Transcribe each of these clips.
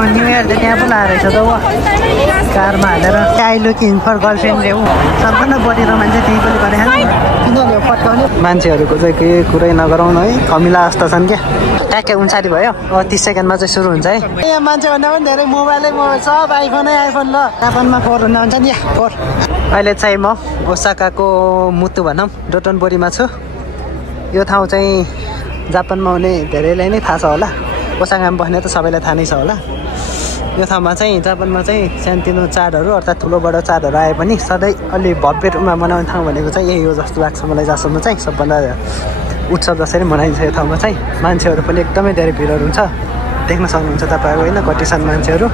new year त त्यहाँ बोलाएर रहेछ त ऊ कारमा हालेर आई लुकिङ फर गर्लफ्रेन्ड रे ऊ सबभन्दा बढी रमाइन्छ त्यही पनि गरेको किनभने पट्काउने मान्छेहरूको चाहिँ के कुरै नगराउनु है कमिला जस्तो छन् क्या ट्याक्कै 59 भयो अब 30 सेकेन्डमा चाहिँ सुरु हुन्छ है यहाँ मान्छेभन्दा पनि धेरै मोबाइलै मोबाइल सब आइफोनै आइफोन ल जापानमा 4 हुन हुन्छ नि 4 अहिले चाहिँ म ओसाकाको मुतु भनौँ डोटनबोरीमा छु यो ठाउँ चाहिँ जापानमा हुने धेरैलाई नै थाहा छ होला ओसाकामा बस्ने त सबैलाई थाहा नै छ होला यो ठाउँमा चाहिँ जापानमा चाहिँ सानोतिनो चाडहरू अर्थात् ठुलो बडो चाडहरू आए पनि सधैँ अलि भव्य रूपमा मनाउने ठाउँ भनेको चाहिँ यही हो जस्तो लाग्छ मलाई जहाँसम्म चाहिँ सबभन्दा उत्सव जसरी मनाइन्छ यो ठाउँमा चाहिँ मान्छेहरू पनि एकदमै धेरै भिडहरू हुन्छ देख्न सक्नुहुन्छ तपाईँहरू होइन कति छन् मान्छेहरू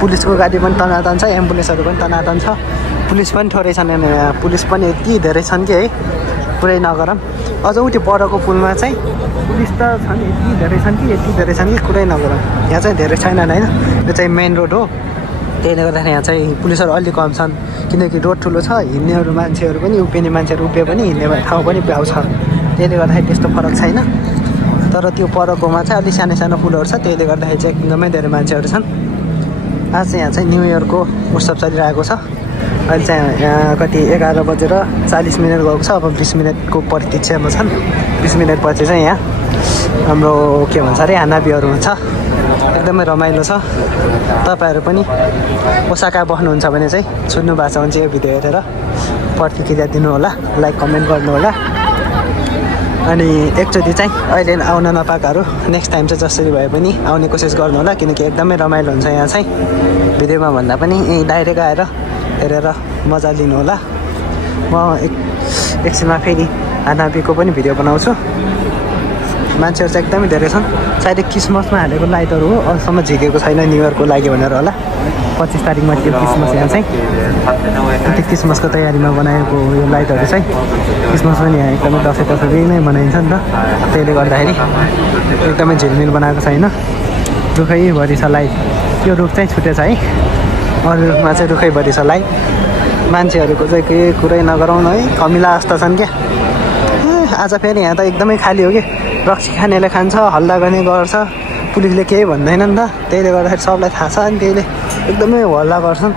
पुलिसको गाडी पनि तनातन छ एम्बुलेन्सहरू पनि तनातन छ पुलिस पनि थोरै छन् यहाँ पुलिस पनि यति धेरै छन् कि है पुरै नगरौँ अझ उति परको पुलमा चाहिँ पुलिस त छन् यति धेरै छन् कि कुरै नगरौँ यहाँ चाहिँ धेरै छैनन् होइन यो चाहिँ मेन रोड हो त्यसले गर्दाखेरि यहाँ चाहिँ पुलिसहरू अलिक कम छन् किनकि रोड ठुलो छ हिँड्नेहरू मान्छेहरू पनि उभिने मान्छेहरू उभिए पनि हिँड्ने ठाउँ पनि भ्याउँछ त्यसले गर्दाखेरि त्यस्तो फरक छैन तर त्यो परकोमा चाहिँ अलिक सानो सानो पुलहरू छ त्यसले गर्दाखेरि चाहिँ एकदमै धेरै मान्छेहरू छन् आज चाहिँ यहाँ चाहिँ न्यु इयरको उत्सव चलिरहेको छ अहिले चाहिँ यहाँ कति 11:40 गएको छ अब 20 मिनटको प्रतीक्षामा छन् 20 मिनटपछि चाहिँ यहाँ हाम्रो के भन्छ अरे हानाबीहरू हुन्छ एकदमै रमाइलो छ तपाईँहरू पनि ओसाका बस्नुहुन्छ भने चाहिँ सुन्नु भएको छ भने चाहिँ यो भिडियो हेरेर प्रतिक्रिया दिनु होला लाइक कमेन्ट गर्नु होला अनि एकचोटि चाहिँ अहिले आउन नपाएकाहरू नेक्स्ट टाइम चाहिँ जसरी भए पनि आउने कोसिस गर्नु होला किनकि एकदमै रमाइलो हुन्छ यहाँ चाहिँ भिडियोमा भन्दा पनि डाइरेक्ट आएर हेरेर मजा लिनु होला म एकछिनमा फेरि हानाबीको पनि भिडियो बनाउँछु मान्छेहरू चाहिँ एकदमै धेरै छन् सायद क्रिसमसमा हालेको लाइटहरू हो अहिलेसम्म झिकेको छैन न्यु इयरको लागि भनेर होला 25 तारिकमा त्यो क्रिसमस यहाँ चाहिँ त्यो क्रिसमसको तयारीमा बनाएको यो लाइटहरू चाहिँ क्रिसमस पनि यहाँ एकदमै दसैँ नै मनाइन्छ नि त त्यसले गर्दाखेरि एकदमै झिलमिल बनाएको छैन रुखैभरि छ लाइट त्यो रुख चाहिँ छुटेछ है अरू रुखमा चाहिँ रुखैभरि छ लाइट मान्छेहरूको चाहिँ के कुरै नगराउनु है कमिला जस्तो छन् क्या आज फेरि यहाँ त एकदमै खाली हो कि रक्सी खानेले खान्छ हल्ला गर्ने गर्छ पुलिसले केही भन्दैन नि त त्यसले गर्दाखेरि सबलाई थाहा छ अनि त्यसले एकदमै हल्ला गर्छन्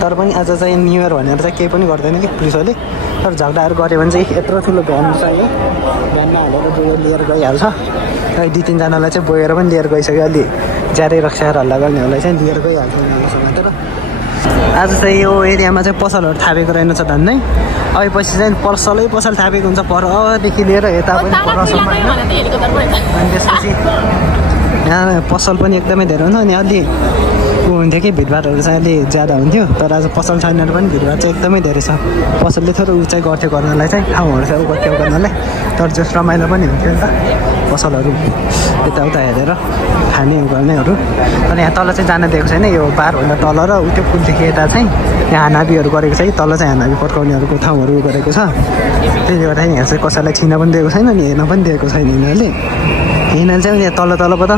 तर पनि आज चाहिँ न्यु इयर भनेर चाहिँ केही पनि गर्दैन कि पुलिसहरूले तर झगडाहरू गऱ्यो भने चाहिँ यत्रो ठुलो भ्यान छ है भ्यानमा हालेर लिएर गइहाल्छ है 2-3जनालाई चाहिँ बोकेर पनि लिएर गइसक्यो अलि ज्यादै रक्साएर हल्ला गर्नेहरूलाई चाहिँ लिएर गइहाल्छ उनीहरूसँग तर आज चाहिँ यो एरियामा चाहिँ पसलहरू थापेको रहेनछ धन्नै अब पछि चाहिँ पसल थापेको हुन्छ परदेखि लिएर यता पनि परसम्म अनि त्यसपछि यहाँ पसल पनि एकदमै धेरै हुन्छ अनि अलि हुन्थ्यो कि भिडभाडहरू चाहिँ अलि ज्यादा हुन्थ्यो तर आज पसल छैन पनि भिडभाड चाहिँ एकदमै धेरै छ पसलले थोरै उ चाहिँ गर्थ्यो गर्नलाई चाहिँ ठाउँहरू चाहिँ उगर्थ्यो गर्नलाई तर जस रमाइलो पनि हुन्थ्यो नि त पसलहरू यताउता हेरेर खाने गर्नेहरू तर यहाँ तल चाहिँ जान दिएको छैन यो बारभन्दा तल र त्यो पुलदेखि यता चाहिँ यहाँ हानाबीहरू गरेको छ तल चाहिँ हानाबी पड्काउनेहरूको ठाउँहरू गरेको छ त्यसले गर्दाखेरि यहाँ चाहिँ कसैलाई छिन पनि दिएको छैन नि हेर्न पनि दिएको छैन यिनीहरूले हिँड्न चाहिँ यहाँ तलबाट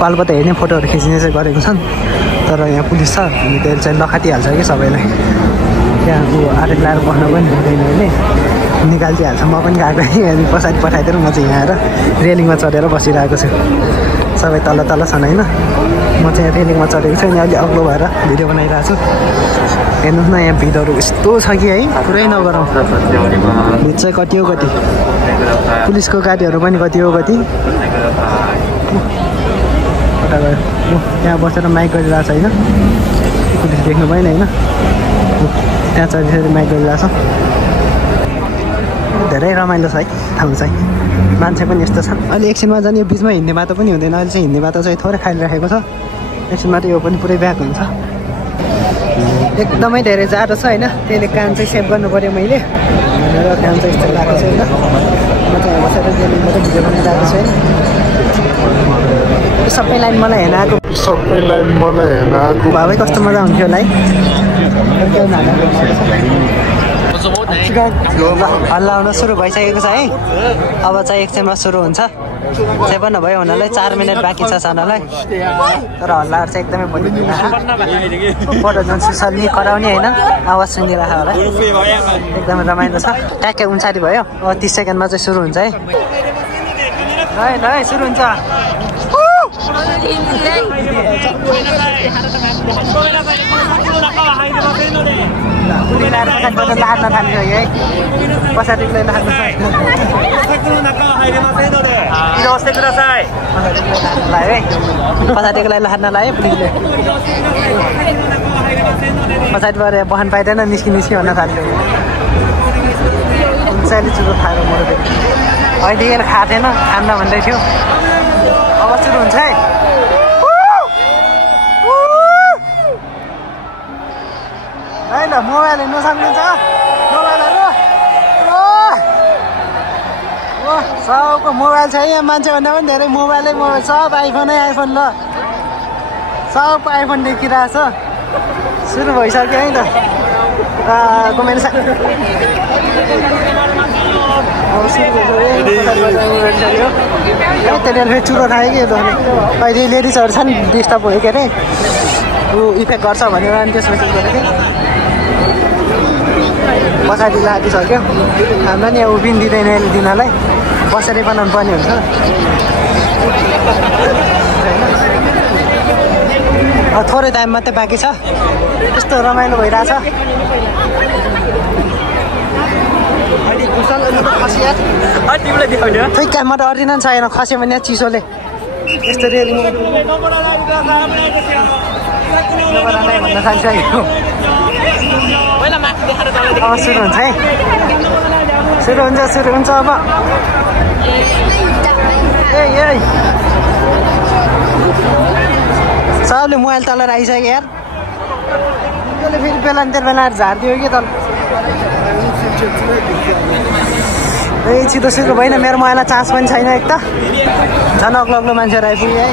पालबाट हेर्ने फोटोहरू खिच्ने चाहिँ गरेको छन् तर यहाँ पुलिस छ अनि त्यसले चाहिँ लखाटिहाल्छ कि सबैलाई त्यहाँ ऊ आरेक लाएर बस्न पनि दिँदैन अहिले निकालिदिइहाल्छ म पनि गएको अनि पछाडि पठाइदिएर म चाहिँ यहाँ आएर रेलिङमा चढेर बसिरहेको छु सबै तल छन् होइन म चाहिँ रेलिङमा चढेको छु अनि अलि अग्लो भएर भिडियो बनाइरहेको छु हेर्नुहोस् न यहाँ भिडहरू यस्तो छ कि है पुरै नगरौँ भिड चाहिँ कति हो कति पुलिसको गाडीहरू पनि कति हो कति कता गयो त्यहाँ बसेर माइक गरिरहेको छ होइन पुलिस देख्नु भएन होइन त्यहाँ चढिसकेर माइक गरिरहेको छ धेरै रमाइलो छ है ठाउँ चाहिँ मान्छे पनि यस्तो छ अहिले एकछिनमा जाने यो बिचमा हिँड्ने बाटो पनि हुँदैन अहिले चाहिँ हिँड्ने बाटो चाहिँ थोरै खाली राखेको छ एकछिनमा त यो पनि पुरै ब्याक हुन्छ एकदमै धेरै जाडो छ होइन त्यसले कान चाहिँ सेभ गर्नु पऱ्यो मैले भनेर कान चाहिँ यस्तो लगाएको छ होइन म चाहिँ बसेर डेलीमा चाहिँ भिडियो बनाइरहेको छु होइन सबै लाइन मलाई हेर्न आएको भाइ कस्तो मजा हुन्थ्यो होला है हल्ला हुन सुरु भइसकेको छ है अब चाहिँ एकछिनमा सुरु हुन्छ जे पनि भयो हुनलाई 4 मिनट बाँकी छ छनलाई तर हल्लाहरू चाहिँ एकदमै बढिदिनु फोटो जुन सल्ली कराउने होइन आवाज सुनिरहेको होला एकदमै रमाइलो छ ट्याक्कै 59 भयो अब 30 सेकेन्डमा चाहिँ सुरु हुन्छ है ल सुरु हुन्छ लाड्न थाल्यो है पछाडिलाई लाड्न पछाडिकोलाई लाड्न लायो पुलिसले पछाडिबाट बहन पाइँदैन निस्कि भन्न थाल्यो चाली चुरो खाएर मरेको अहिले खाँदैन खान्न भन्दै थियो अब सुरु हुन्छ है ल मोबाइल हेर्नु सक्नुहुन्छ मोबाइलहरू सबको मोबाइल छ यहाँ मान्छे भन्दा पनि धेरै मोबाइल सब आइफोनै आइफोन ल सबको आइफोन देखिरहेछ सुरु भइसक्यो है त कमेन्ट त्यहाँनिर फेरि चुरो खायो कि अहिले लेडिजहरू छन् डिस्टर्ब भयो के अरे ऊ इफेक्ट गर्छ भनेर अनि त्यसपछि गरेको थिएँ पछाडि लागिसक्यो हाम्रो नि उभिन दिँदैन अहिले दिनलाई बसेरै बनाउनु पर्ने हुन्छ थोरै टाइम मात्रै बाँकी छ यस्तो रमाइलो भइरहेछ खै क्यामरा अरिन नि छैन खस्यो भने चिसोले यस्तो रेल भन्न थालिसक्यो अब सुरु हुन्छ है सुरु हुन्छ अब सबले मोबाइल तल राखिसक्यो यार त्यसले फेरि बेलातिर बेलाएर झारिदियो कि तल ए छिटो छिटो भएन मेरो मोबाइलमा चार्ज पनि छैन एक त झन् अग्लो मान्छेहरू आइपुग्यो है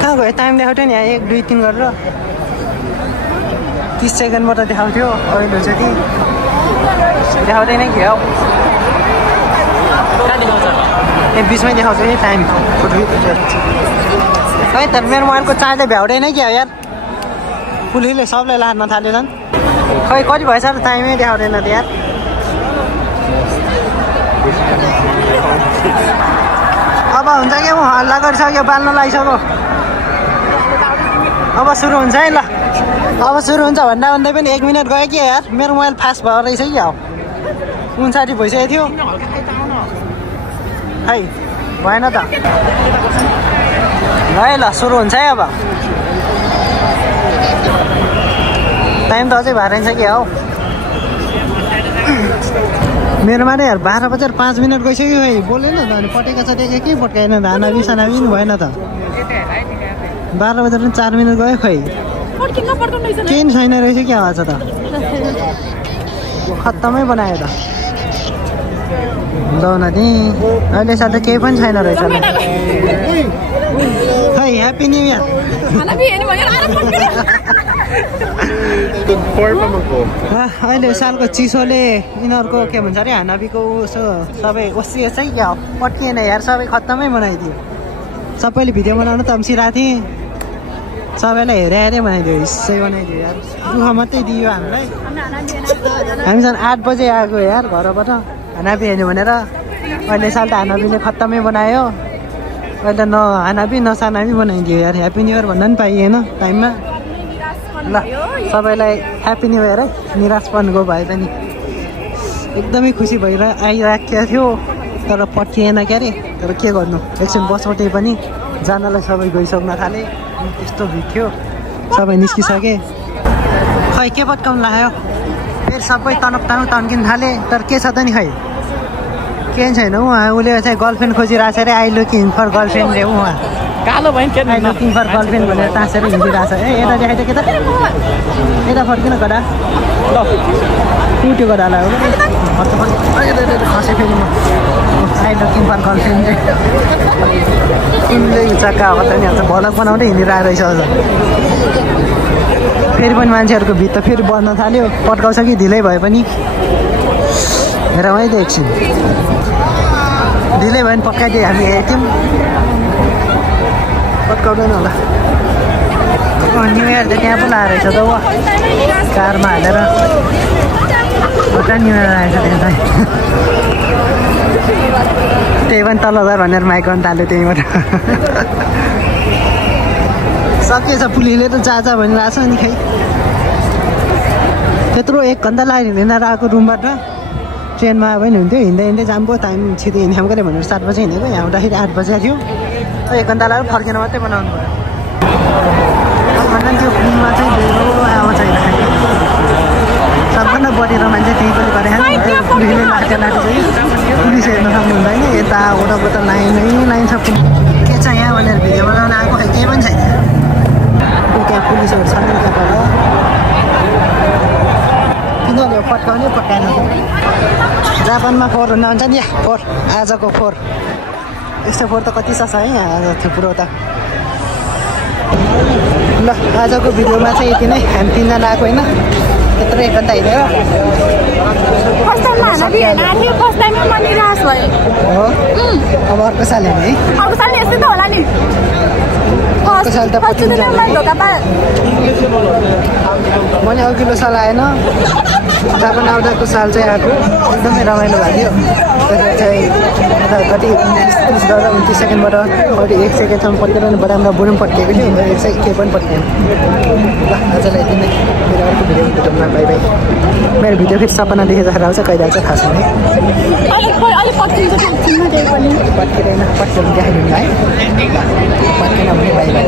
कहाँ गयो टाइम देखाउँथ्यो नि यहाँ 1 2 3 गरेर 30 सेकेन्डबाट देखाउँथ्यो अहिले चाहिँ कि देखाउँदैन कि हो ए बिचमै देखाउँछ नि टाइम खै तर मेरो मोबाइलको चार्जले भ्याउँदैन कि यार पुलिसले सबलाई लाड्न थाल्यो झन् खै कति भएछ र टाइमै देखाउँदैन त यार अब हुन्छ कि म हल्ला गरिसक्यो बाल्न लागिसक्यो अब सुरु हुन्छ है ल अब सुरु हुन्छ भन्दा पनि 1 मिनट गयो कि यार मेरो मोबाइल फास्ट भयो रहेछ कि हो 59 भइसकेको थियो है भएन त है ल सुरु हुन्छ है अब टाइम त अझै भएर छ कि हो मेरोमा नै यार 12 बजेर 5 मिनट गइसक्यो है बोलेन त अनि पटेका छ देखे के पटकाएन धानाबी सानाबी नि भएन त 12 बजेर 4 मिनट गयो खै केही छैन रहेछ के आवाज त खत्तमै बनायो त हुँदैन नि अहिले साथै केही पनि छैन रहेछ खै ह्याप्पी न्यू इयर अहिले सालको चिसोले यिनीहरूको के भन्छ अरे हानाबीको सबै ओसिएछ है क्या पट्किएन यार सबै खत्तमै बनाइदियो सबैले भिडियो बनाउनु तम्सिरहेको थिएँ सबैलाई हेरे हेरे बनाइदियो हिस्सै बनाइदियो यार दुःख मात्रै दियो हामीलाई हामी झन् 8 बजे आएको यार घरबाट हानाबी हेर्नु भनेर अहिले साल त हानाबीले खत्तमै बनायो अहिले न हानाबी न सानाबी बनाइदियो यार ह्याप्पी न्यू इयर भन्न पनि पाइएन टाइममा ल सबैलाई ह्याप्पी न्यू इयर है निराशपनको भए पनि एकदमै खुसी आइराखेको थियो तर पठिएन के अरे तर के गर्नु एकछिन बसौटे पनि जानलाई सबै गइसक्न थाले त्यस्तो भिड थियो सबै निस्किसके खै के पत्काउनु लाग्यो फेरि सबै तन्किन थाले तर के छ त नि खै केही छैन उहाँ उसले चाहिँ गर्लफ्रेन्ड खोजिरहेको छ अरे आई लुकिङ फर गर्लफ्रेन्ड रे उहाँ कालो भयो नि आई लुकिङ फर गर्लफ्रेन्ड भनेर टाँसेर हिँडिरहेको छ ए यता देखाइ त के त यता फर्किन गडा ल टुट्यो गडालाई हो खसेँ फेरि म आई लुकिङ फर गर्लफ्रेन्ड रे तिमीले चक्का अब त नि अब भलक बनाउँदै हिँडिरहेको रहेछ अझ फेरि पनि मान्छेहरूको भिड त फेरि बढ्न थाल्यो पट्काउँछ कि ढिलै भए पनि हेर है त एकछिन ढिलै भयो भने पक्काइदियो हामी हेर्थ्यौँ पत्काउँदैन होला न्यु इयर त त्यहाँ पो लाएर रहेछ त ऊ कारमा हालेर कता न्यु इयर आएछ त्यहाँ चाहिँ त्यही पनि तल गएर भनेर माइक गर्न थाल्यो त्यहीँबाट सकिएछ पुलिसले त जा भनिरहेको छ नि खै त्यत्रो 1 घन्टा लाग्यो हिँडेर आएको रुमबाट ट्रेनमा आयो भने हुन्थ्यो हिँड्दै हिँड्दै जाम भयो टाइम छिटो हिँड्यौँ गरे भनेर 7 बजे हिँडेको यहाँ आउँदाखेरि 8 बजे थियो 1 घन्टा लाग्यो फर्केर मात्रै बनाउनु पऱ्यो भन्दा त्यो फिल्ममा चाहिँ धेरै आवाज आइरहेको सबभन्दा बढी रोमाञ्च त्यही पनि गरे पुलिसले लाग्छ चाहिँ पुलिस हेर्न सक्नु हुँदैन यता ओटाको त लाइन छ के छ यहाँ भनेर भिडियो बनाउन आएको खै केही पनि छैन त्यहाँ पुलिसहरू छन् त्यहाँबाट किनभने पट्काउने पट्काएन जापानमा 4 हुन हुन्छ नि 4 आजको 4 104 त कति छ है आज थुप्रो त ल आजको भिडियोमा चाहिँ यति नै हामी 3 जना आएको होइन त्यत्रो 1 घन्टा हिँडेर अब अर्को साल हेर्ने है अर्को साल त मैले अघिल्लो साल आएन जापान आउँदाको साल चाहिँ आएको एकदमै रमाइलो भएको थियो त्यसमा चाहिँ कति 29 सेकेन्डबाट कति 1 सेकेन्डसम्म पड्केर बराममा बुढो पड्केको थियो एक चाहिँ केही पनि पड्केन ल आजलाई यति नै मेरो अर्को भिडियोमा बाई बाई मेरो भिडियो फेरि सपना देखेर आउँछ कहिले आउँछ थाहा छैन पड्किँदैन पड्किनु देखाइदिनु है पड्केन भने बाई बाई